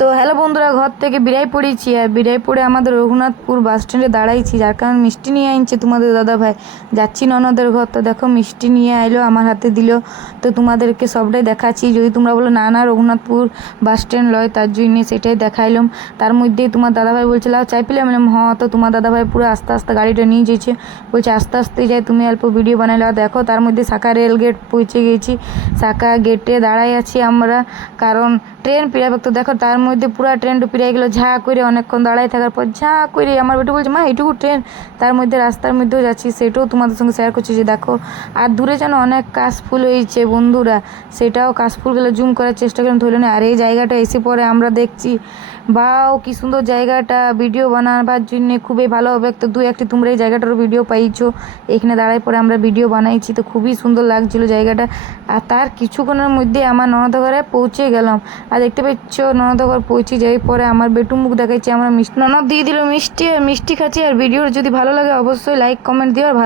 তো হ্যালো বন্ধুরা, ঘর থেকে বেরিয়ে পড়েছি আর বেরিয়ে পড়ে আমাদের রঘুনাথপুর বাস স্ট্যান্ডে দাঁড়াইছি, যার কারণে মিষ্টি নিয়ে আনছে তোমাদের দাদা ভাই। যাচ্ছি ননদের ঘর, তো দেখো মিষ্টি নিয়ে আইলো, আমার হাতে দিল। তো তোমাদেরকে সবটাই দেখাচ্ছি, যদি তোমরা বলো না না রঘুনাথপুর বাস স্ট্যান্ড লয়, তার জন্যে সেটাই দেখাইলাম। তার মধ্যেই তোমার দাদাভাই বলছিল চাই পেলে, আমি বললাম হ্যাঁ। তো তোমার দাদাভাই পুরো আস্তে আস্তে গাড়িটা নিয়ে যেছে, বলছে আস্তে আস্তে যাই, তুমি অল্প ভিডিও বানাইলে। আর দেখো তার মধ্যে শাখা রেল গেট পৌঁছে গেছি, শাখা গেটে দাঁড়াই আছি আমরা, কারণ ট্রেন পিরাবে। তো দেখো তার মধ্যে পুরো ট্রেনটা পিরাই গেলো, ঝাঁ করে অনেকক্ষণ দাঁড়াই থাকার পর ঝাঁ করে আমার বেটু বলছে মা এইটুকু ট্রেন। তার মধ্যে রাস্তার মধ্যেও যাচ্ছি, সেটাও তোমাদের সঙ্গে শেয়ার করছি। যে দেখো আর দূরে যেন অনেক কাশফুল হয়েছে বন্ধুরা, সেটাও কাশফুলগুলো জুম করার চেষ্টা করলাম, ধরলে না। আর এই জায়গাটা এসে পরে আমরা দেখছি বাও কি সুন্দর জায়গাটা, ভিডিও বানাবার জন্য খুবই ভালো হবে। তো দু একটি তোমরা এই জায়গাটারও ভিডিও পাইছো, এখানে দাঁড়াই পরে আমরা ভিডিও বানাইছি, তো খুবই সুন্দর লাগছিল জায়গাটা। আর তার কিছুক্ষণের মধ্যে আমার ননদ ঘরে পৌঁছে গেলাম। আর দেখতে পাচ্ছ ননদ ঘর পৌঁছে যাই পরে আমার বেটু মুখ দেখাচ্ছি, আমরা মিষ্টি ননদ দিয়ে দিল মিষ্টি, আর মিষ্টি খাচ্ছি। আর ভিডিও যদি ভালো লাগে অবশ্যই লাইক কমেন্ট দিও আর ভালো